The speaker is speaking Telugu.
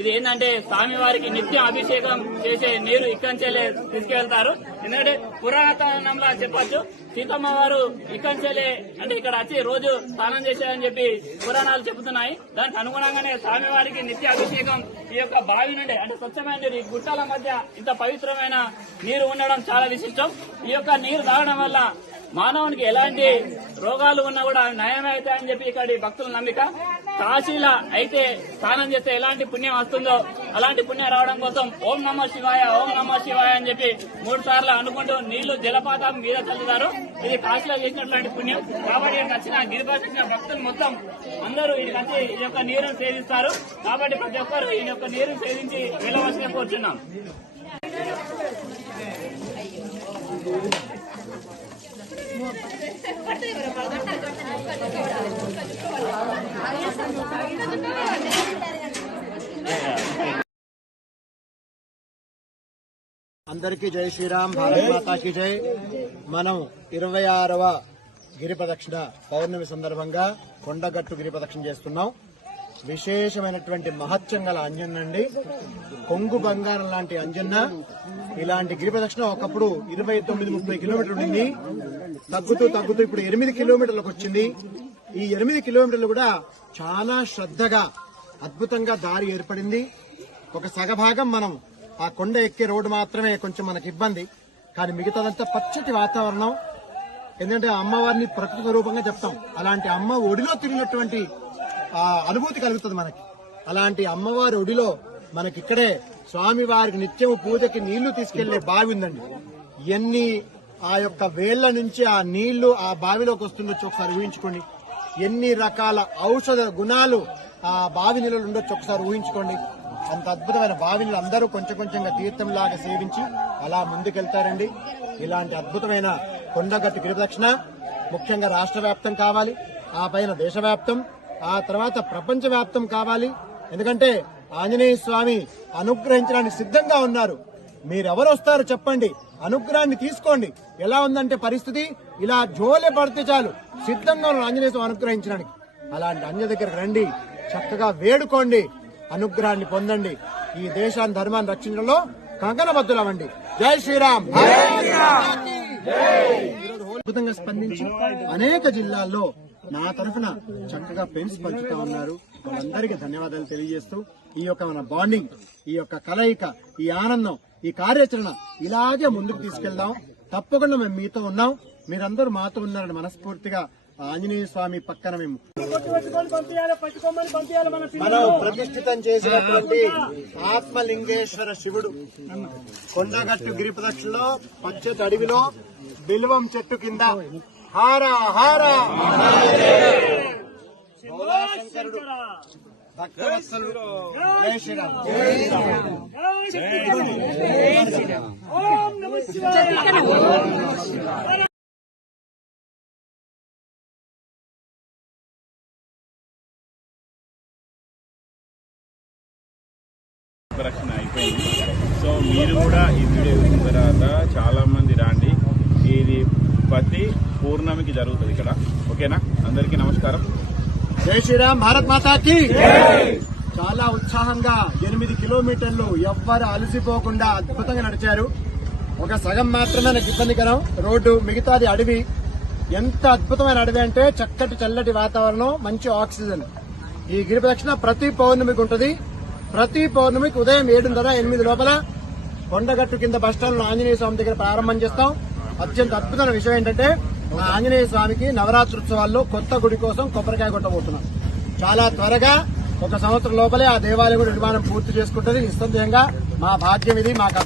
ఇది ఏంటంటే స్వామి వారికి నిత్యం అభిషేకం చేసే నీరు ఇక్కడి తీసుకెళ్తారు. ఎందుకంటే పురాతనంలో చెప్పొచ్చు సీతమ్మ వారు ఇక్కంచెలే అంటే ఇక్కడ వచ్చి రోజు స్నానం చేశారని చెప్పి పురాణాలు చెబుతున్నాయి. దానికి అనుగుణంగానే స్వామి వారికి నిత్య అభిషేకం ఈ యొక్క బావి నుండి అంటే స్వచ్ఛమైన నీరు ఈ గుట్టల మధ్య ఇంత పవిత్రమైన నీరు ఉండడం చాలా విశిష్టం. ఈ యొక్క నీరు తాగడం వల్ల మానవునికి ఎలాంటి రోగాలు ఉన్నా కూడా నయమవుతాయని అవుతాయని చెప్పి ఇక్కడి భక్తుల నమ్మిక. కాశీల అయితే స్నానం చేస్తే ఎలాంటి పుణ్యం వస్తుందో అలాంటి పుణ్యం రావడం కోసం ఓం నమ శివాయ ఓం నమ శివాయ అని చెప్పి మూడు సార్లు అనుకుంటూ నీళ్ళు జలపాతం మీద చల్లుతారు. ఇది కాశీలో చేసినటువంటి పుణ్యం. కాబట్టి ఇక్కడికి వచ్చిన గిరిపరిచిన భక్తులు మొత్తం అందరూ ఇది నచ్చి ఈ యొక్క నీరును సేవిస్తారు. కాబట్టి ప్రతి ఒక్కరు ఈ యొక్క నీరుని సేవించి వెళ్ళవలసిన కోరుతున్నాం అందరికీ జై శ్రీరామ్ భారత్ మాతాకి జై. మనం ఇరవై ఆరవ గిరి ప్రదక్షిణ పౌర్ణమి సందర్భంగా కొండగట్టు గిరి ప్రదక్షిణ చేస్తున్నాం. విశేషమైనటువంటి మహత్యం గల అంజన్నండి కొంగు బంగారం లాంటి అంజన్న. ఇలాంటి గిరి ప్రదక్షిణ ఒకప్పుడు ఇరవై తొమ్మిది ముప్పై కిలోమీటర్లు ఉండింది. తగ్గుతూ తగ్గుతూ ఇప్పుడు ఎనిమిది కిలోమీటర్లకు వచ్చింది. ఈ ఎనిమిది కిలోమీటర్లు కూడా చాలా శ్రద్ధగా అద్భుతంగా దారి ఏర్పడింది. ఒక సగభాగం మనం ఆ కొండ ఎక్కే రోడ్డు మాత్రమే కొంచెం మనకి ఇబ్బంది. కానీ మిగతాదంతా పచ్చటి వాతావరణం. ఎందుకంటే అమ్మవారిని ప్రకృతి రూపంగా చెప్తాం. అలాంటి అమ్మ ఒడిలో తిరిగినటువంటి ఆ అనుభూతి కలుగుతుంది మనకి. అలాంటి అమ్మవారి ఒడిలో మనకి ఇక్కడే స్వామి వారికి నిత్యం పూజకి నీళ్ళు తీసుకెళ్ళే బావి ఉందండి. ఎన్ని ఆ యొక్క వేళ్ళ నుంచి ఆ నీళ్ళు ఆ బావిలోకి వస్తుండొచ్చు ఒకసారి ఊహించుకోండి. ఎన్ని రకాల ఔషధ గుణాలు ఆ బావి నీళ్ళలో ఉండొచ్చు ఒకసారి ఊహించుకోండి. అంత అద్భుతమైన బావిని అందరూ కొంచెం కొంచెంగా తీర్థంలాగా సేవించి అలా ముందుకెళ్తారండి. ఇలాంటి అద్భుతమైన కొండగట్టు గిరిదక్షిణ ముఖ్యంగా రాష్ట్ర వ్యాప్తం కావాలి ఆ పైన దేశవ్యాప్తం ఆ తర్వాత ప్రపంచ వ్యాప్తం కావాలి. ఎందుకంటే ఆంజనేయ స్వామి అనుగ్రహించడానికి సిద్ధంగా ఉన్నారు. మీరెవరు వస్తారు చెప్పండి. అనుగ్రహాన్ని తీసుకోండి. ఎలా ఉందంటే పరిస్థితి ఇలా జోలే పడితే చాలు. సిద్ధంగా ఆంజనేయ స్వామి అనుగ్రహించడానికి. అలాంటి అంజ దగ్గరకు రండి. చక్కగా వేడుకోండి. అనుగ్రహాన్ని పొందండి. ఈ దేశాన్ని ధర్మాన్ని రక్షించడంలో కంకణబద్దులవండి జై శ్రీరామ్. అద్భుతంగా స్పందించి అనేక జిల్లాల్లో నా తరఫున చక్కగా పెన్స్ పంచుతా ఉన్నారు. వాళ్ళందరికీ ధన్యవాదాలు తెలియజేస్తూ ఈ యొక్క మన బాండింగ్ ఈ యొక్క కలయిక ఈ ఆనందం ఈ కార్యాచరణ ఇలాగే ముందుకు తీసుకెళ్దాం. తప్పకుండా మేము మీతో ఉన్నాం. మీరందరూ మాతో ఉన్నారని మనస్ఫూర్తిగా ఆంజనేయ స్వామి పక్కన మేము. మన ప్రతిష్ఠితం చేసినటువంటి ఆత్మలింగేశ్వర శివుడు. కొండగట్టు గిరి ప్రదక్షిణలో పచ్చటి అడవిలో బిల్వం చెట్టు కింద. హార హార! భోలాశంకరుడు భక్తవత్సలుడు జై శ్రీరామ్. ఓం నమ శివాయ రక్షణ అయిపోయింది. సో మీరు కూడా ఈ వీడియో చూసిన తర్వాత చాలా మంది రాండి. ఇది ప్రతి పూర్ణమికి జరుగుతుంది ఇక్కడ. ఓకేనా? అందరికీ నమస్కారం. జై శ్రీరామ్ భారత్ మాతాకి. చాలా ఉత్సాహంగా ఎనిమిది కిలోమీటర్లు ఎవ్వరు అలసిపోకుండా అద్భుతంగా నడిచారు. ఒక సగం మాత్రమే నాకు ఇబ్బందికరం. రోడ్డు మిగతాది అడవి. ఎంత అద్భుతమైన అడవి అంటే చక్కటి చల్లటి వాతావరణం మంచి ఆక్సిజన్. ఈ గిరి ప్రదక్షిణ ప్రతి పౌర్ణమికి ఉంటుంది. ప్రతి పౌర్ణమికి ఉదయం ఏడున్నర ఎనిమిది లోపల కొండగట్టు కింద బస్టాండ్ ఆంజనేయ స్వామి దగ్గర ప్రారంభం చేస్తాం. అత్యంత అద్భుతమైన విషయం ఏంటంటే మా ఆంజనేయ స్వామికి నవరాత్రి ఉత్సవాల్లో కొత్త గుడి కోసం కొబ్బరికాయ కొట్టబోతున్నాం. చాలా త్వరగా ఒక సంవత్సరం లోపలే ఆ దేవాలయం నిర్మాణం పూర్తి చేసుకుంటుంది. నిస్సందేహంగా మా భాగ్యం ఇది మాకు